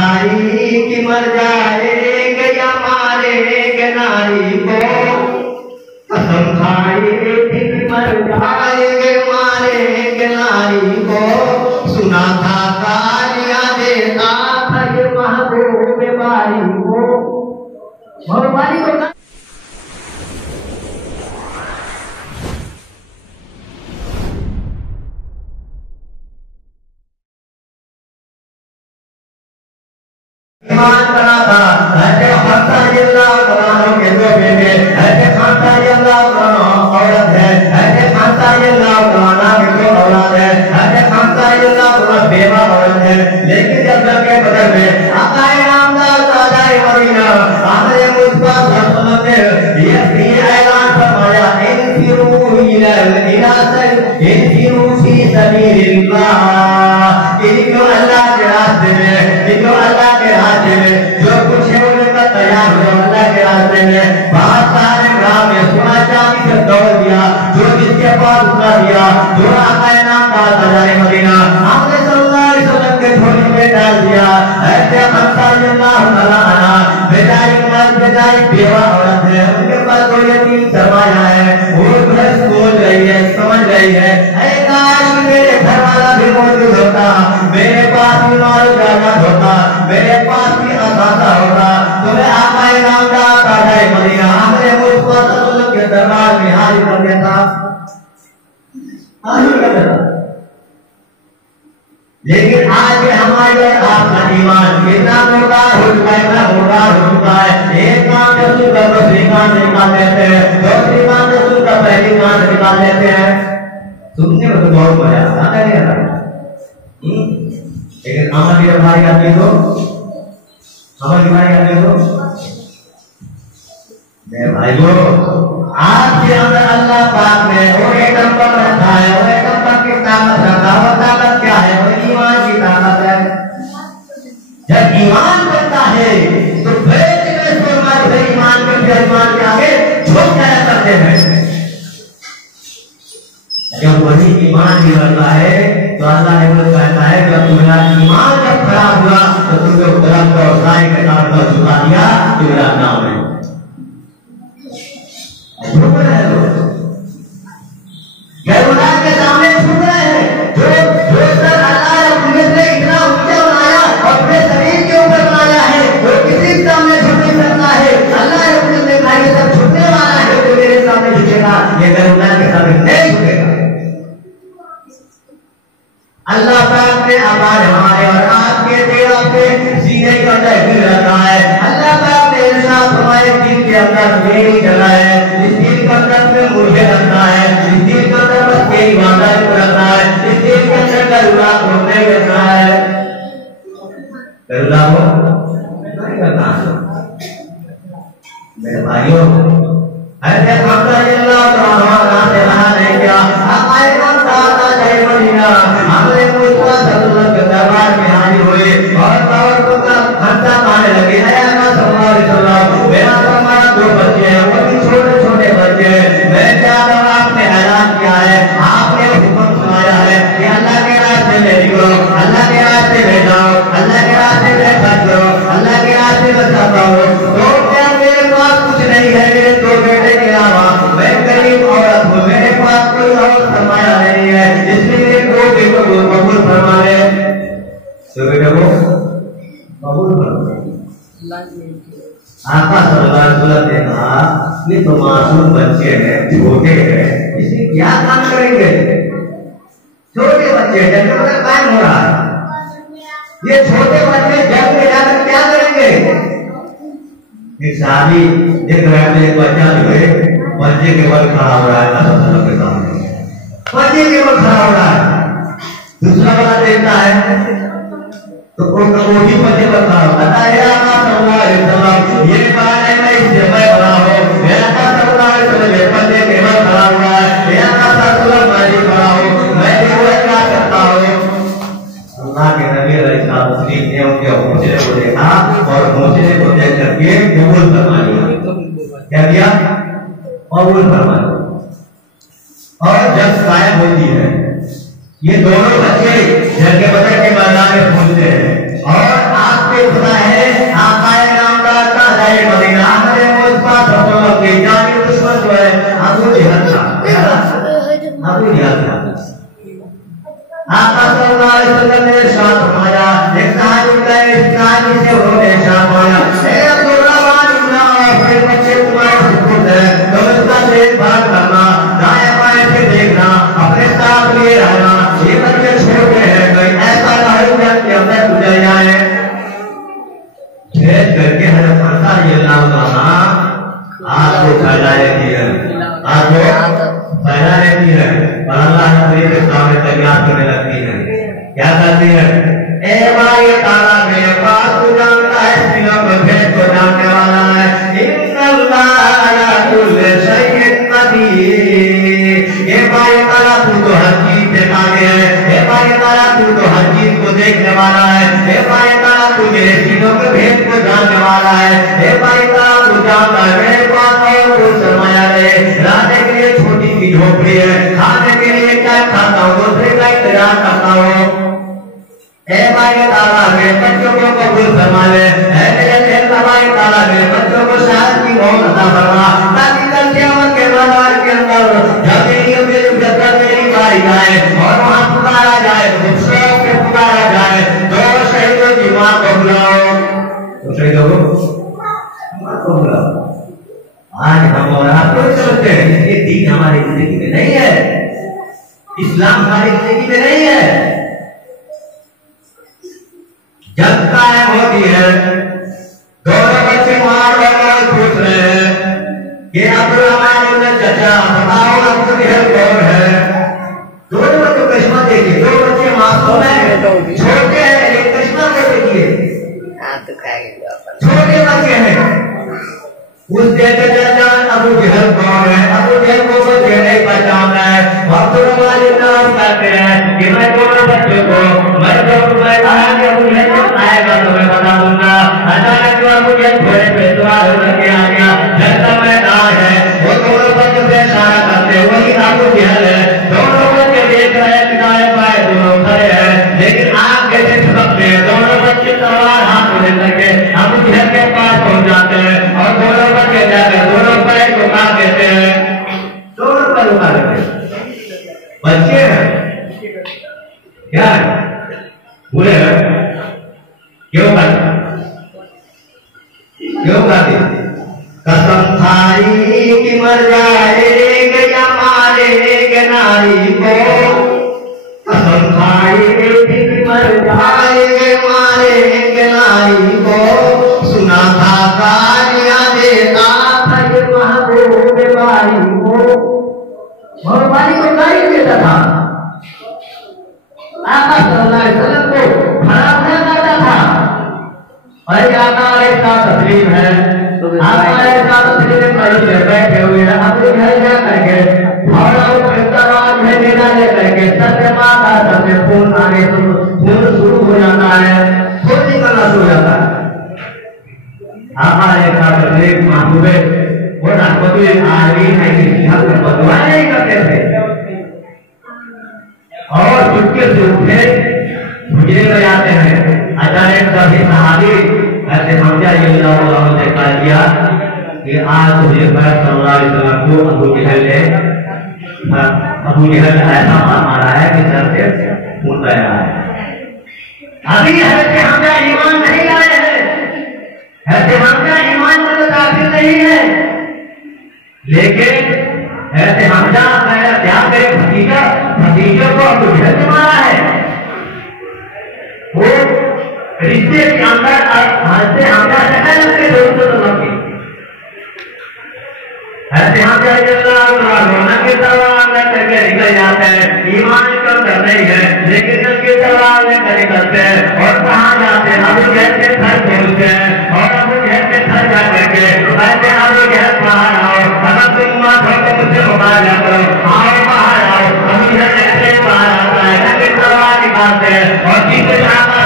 खाई कि मर जाएंगे या मारेंगे नारी को, कसम खाई थी कि मर जाएंगे मारेंगे नारी को, सुना था गालियां देता था ये महबूब बारी को, बारी को ईमान बना था। ऐसे खानसा अल्लाह कुरान के दो बेटे, ऐसे खानसा अल्लाह कुरान औरत है, ऐसे खानसा अल्लाह कुरान के दो औलाद है, ऐसे खानसा अल्लाह कुरान बेवा औरत है। लेकिन जब जाके बदल में आकाए नामदार ताजाए मदीना आखिर मुस्तफा सल्लल्लाहु अलैहि वसल्लम ने ये ऐलान फरमाया, इंफिरू फी सबीलिल्लाह, इनको अल्लाह के रास्ते में, इनको अल्लाह के रास्ते में जो कुछ है उनका तैयार हो अल्लाह के रास्ते में। बहुत सारे ग्राम में सोना चांदी से दौड़ दिया, जो जिसके पास उतना दिया, जो आकाए नामदार ताजाए मदीना हमने सल्लल्लाहु अलैहि वसल्लम के झोली में डाल दिया। ऐसे खानसा अल्लाह तआला बेचारी बेवा औरत है, उनके पास कोई यतीम सरमाया है, वो सोच रही है, समझ रही है, काश मेरे घर वाला भी मौजूद होता, मेरे पास भी माल जायदाद होता, मेरे पास भी असासा होता, तो मैं आकाए नामदार ताजाए मदीना हमने मुस्तफा सल्लल्लाहु अलैहि वसल्लम के दरबार में हाजिर कर देता, हाजिर कर देता। लेकिन आज हमारे आपका ईमान इतना मोटा हो चुका है, इतना मोटा हो चुका है, एक काम से सुनकर दूसरी काम निकाल लेते हैं, दूसरी काम से सुनकर पहली काम निकाल लेते हैं। सुनने में तो बहुत मजा आता है, लेकिन अमल की बारी आती हो, अमल की बारी आती हो मेरे भाइयों, आपके अंदर अल्लाह पाक ने वो एक नंबर रखा है, वो एक नंबर की ताकत रखा, वो ताकत क्या है? वो ईमान की ताकत है। जब ईमान बनता है तो फिर ईमान के आगे झुक जाया करते हैं। जब वही ईमान भी बनता है तो अल्लाह ने कहता है जब तुम्हारा ईमान जब खराब हुआ तो तुमको गलत और राय के कारण झुका दिया, तो मेरा नाम है झुक रहे हो, गैरुल्लाह के सामने झुक रहे हैं। जो सर अल्लाह ने अपने से इतना ऊंचा बनाया और अपने शरीर के ऊपर बनाया है, वो किसी के सामने झुक नहीं सकता है। अल्लाह ने अपने देखा ये सब झुकने वाला है, जो मेरे सामने झुकेगा, ये गैरुल्लाह के सामने नहीं झुकेगा। अल्लाह पाक ने आवाज हमारे और आपके दिल पे सीने का तहसील रखा है। अल्लाह पाक ने इरशाद फरमाया दिल के अंदर मेरी जगह है, इस दिल के अंदर में मुझे रखना है, इस दिल के अंदर बस मेरी इबादत को रखना है, इस दिल के अंदर गैरुल्लाह को नहीं रखना है, गैरुल्लाह को नहीं रखना है। मेरे भाइयों, ऐसे खानसा अल्लाह तआला से रहा नहीं क्या, आकाए नामदार ताजाए मदीना हमने मुस्तफा सल्लल्लाहु अलैहि वसल्लम के दरबार में हाजिर हुए और को खानसा मारने लगे। सल्लल्लाहु अलैहि वसल्लम, मेरा हमारा दो बच्चे हैं, वो भी छोटे छोटे बच्चे हैं, मैं चाह रहा हूँ आपने ऐलान किया है, आपने हुक्म सुनाया है कि अल्लाह के रास्ते में निकलो, अल्लाह के रास्ते में जाओ, अल्लाह के रास्ते में खर्च करो, अल्लाह के रास्ते में सफर करो। तो क्या मेरे पास कुछ नहीं है, मेरे दो बेटे के अलावा मैं गरीब औरत हूँ, मेरे पास कोई और सरमाया नहीं है, इसलिए मेरे दो बेटों को कबूल फरमा ले, तो बेटों को कबूल फरमा। आका सल्लल्लाहु अलैहि वसल्लम ने कहा ये तो मासूम बच्चे हैं, छोटे हैं, इसमें क्या काम करेंगे? छोटे बच्चे जंग में कायम हो रहा है, ये छोटे बच्चे जंग में जाकर क्या करेंगे? एक साहबी देख रहे हैं, एक बच्चा जो है बच्चे के बल खड़ा हो रहा है के सामने, बच्चे के बल खड़ा हो रहा है, दूसरा वाला देखता है तो कोई बच्चे पर खड़ा हो कहता है ये बात है मैं इससे मैं बड़ा हूँ, मेरा सल्लल्लाहु अलैहि वसल्लम ये बच्चे के बल खड़ा हुआ है, मेरा सल्लल्लाहु मैं भी खड़ा हूँ, मैं भी वो क्या करता हूँ। अल्लाह के नबी अलैहिस्सलाम ने उनके हौसले को देखा और हौसले को देख करके कबूल फरमा लिया। क्या किया? कबूल फरमा लिया। और जब कायम होती है ये दोनों बच्चे जंग बदर के मैदान में पहुंचते हैं और आपके क्या कहते हैं? ए भाई ताला मेरे पास तू जानता है, सीनों को भेद को जानने वाला है। इन्नल्लाह अला कुल्ली शैइन कदीर। ए भाई ताला तू तो हर चीज देखा गया है। ए भाई ताला तू तो हर चीज को देखने वाला है। ए भाई ताला तू मेरे सीनों के भेद को जानने वाला है। ए भाई ताला तू जानता है मेरे पास और कुछ सरमाया रहे, रहने के लिए छोटी सी झोपड़ी है, खाने के लिए क्या खाता हूँ, दूसरे का इंतजार करता हूँ। ए भाई ताला मेरे बच्चों को कबूल फरमा ले। ए मेरे भाई ताला मेरे बच्चों को शायद की मौत अता फरमा, ताकि कल क़यामत के मैदान के अंदर जब मेरी बारी आए और वहां पुकारा जाए, शौक से पुकारा जाए, तो शहीदों की मां को बुलाओ, तो शहीदों को मां को बुलाओ। आज हम और आप लोग समझते हैं ये दीन हमारी जिंदगी में नहीं है, इस्लाम हमारी जिंदगी में नहीं है। जब कायम होती है, दोनों बच्चे मार और पूछ रहे हैं कि अब्दुल चाचा बताओ अब्दुल कौन है। दोनों बच्चों का किस्मत देखिए, दो बच्चे मासूम हैं, छोटे हैं, एक किस्मत को देखिए, छोटे बच्चे हैं। उस देते चाचा अबू जहल कौन है, अबू जहल को बच्चे नहीं पहचानना है। अब्दुल कहते हैं कि मैं दोनों बच्चों को मैं कहा कि अबू जहल जब आएगा तो मैं बता दूंगा। अचानक अबू जहल घोड़े पे सवार होकर के आ गया, जैसा मैदान है वो दोनों बच्चों से इशारा करते वही अबू जहल है। दोनों बच्चे देख रहे हैं, दाएं बाएं दोनों खड़े हैं, लेकिन आग कैसे छपकते हैं। दोनों बच्चे तलवार हाथ में लेकर के अबू जहल के पास पहुंच जाते हैं और दोनों बच्चे जाकर दोनों पैर को काट देते हैं, दोनों पैर उठा देते हैं। बच्चे हैं क्या बुरे हैं? क्यों करते? कसम खाई कि मर जाएंगे या मारेंगे नारी को, कसम खाई कि मर जाएंगे मारेंगे नारी को। सुना था गालियां देता था ये महबूब बारी को, बारी को गाली देता था। आका सल्लल्लाहु अलैहि वसल्लम को खराब नहीं करता था। और आका ऐसा तस्लीम है, आका ऐसा तस्लीम कहीं से बैठे हुए हैं, अपने घर जा करके और में लेना ले करके सत्य माता सबसे खून आने खून शुरू हो जाता है, खून निकलना शुरू हो जाता है। आका ऐसा तस्लीम महबूबे वो राष्ट्रपति आर्मी है कि हल कर बदलाव नहीं करते थे और चुपके से उठे भुजरे में जाते हैं। अचानक सभी सहाबी ऐसे समझा से कह दिया कि आज मुझे सल्लल्लाहु अलैहि वसल्लम को अबू जहल ने ऐसा मारा है कि सर से खून बह रहा है। अभी ऐसे हमजा ईमान नहीं लाए हैं, ऐसे हमजा ईमान में तो काफिर नहीं है, लेकिन ऐसे हमजा मेरा क्या करे भतीजे को अबू जहल ने मारा है। वो रिश्ते के अंदर ऐसे हमजा शक्ल के दोस्तों तो लगी ऐसे हमजा के तलवार करके निकल जाते हैं। ईमान कम कर नहीं है, लेकिन उनके तलवार लेकर निकलते हैं और कहाँ जाते हैं? अबू जहल के घर पहुंचते हैं और अबू जहल के घर जा करके ऐसे अबू जहल बाहर आओ, अगर तुम माँ को मुझसे मुकाबला करो, आओ बाहर आओ। अबू जहल ऐसे बाहर आता है, नंगे तलवार निकालते हैं और पीछे जाकर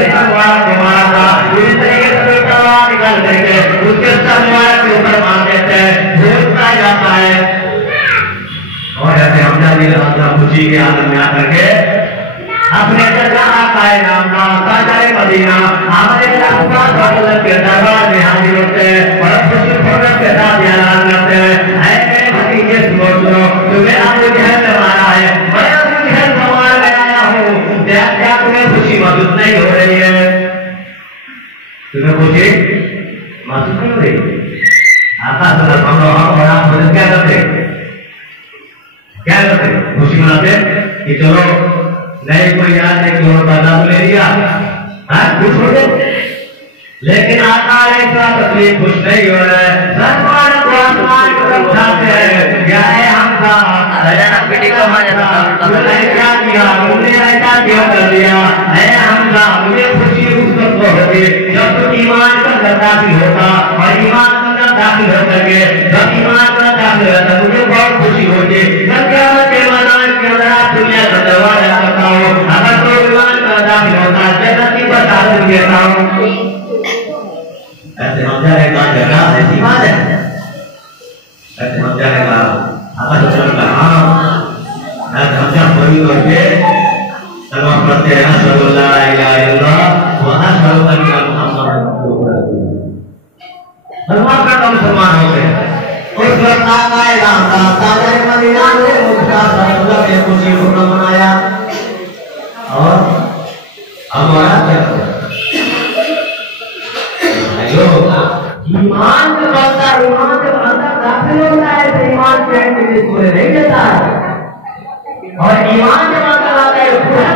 तलवार को मारता, इस तरीके से तलवार निकाल करके उसके तलवार के ऊपर मार देते हैं, भूलता जाता है। और ऐसे हमजा खुशी के आनंद में आकर के अपने मदीना हमारे के दरबार में हाजिर होते हैं और खुशी के साथ ऐलान करते हैं, तुम्हें अबू जहल ने मारा है, मैं अबू जहल को मार कर आया हूँ, क्या तुम्हें खुशी महसूस नहीं हो रही है? तुम्हें खुशी महसूस नहीं हो रही? आका हम और आप क्या करते खुशी मनाते कि चलो नहीं कोई याद है कि बदला तो ले लिया, खुश हो गए। लेकिन आका ऐसा तकलीफ खुश नहीं हो रहा है, आसमान को आसमान को उठाते हैं, क्या है हमका पीटी को मार जाता तुमने क्या किया, तुमने ऐसा क्यों कर दिया है हमजा, मुझे खुशी उस वक्त होती जब तो ईमान का दाखिल होता और ईमान का दाखिल हो करके जब ईमान का दाखिल होता मुझे बहुत खुशी होती। जब क्या के मैदान के अंदर आप दुनिया का दरवाजा बताओ, अगर तो ईमान का दाखिल होता जन्नत की बता देता हूँ। ऐसे हमजा ने कहा जगह ऐसी बात है, ऐसे हमजा ने कहा अगर तो कहा हमजा पूरी करके सलमा पढ़ते हैं सल्लल्लाहु अलैहि वसल्लम व अशहदु अन्ना मुहम्मदन रसूलुल्लाह। सलमा का नाम मुसलमान हो गए। उस वक्त का ऐलान था ताजे मदीना में मुस्ताफा सल्लल्लाहु ने खुशी हुक्म मनाया और हमारा क्या ईमान का बंदा ईमान के अंदर दाखिल होता है तो ईमान के अंदर नहीं जाता है और ईमान जब आता है पूरा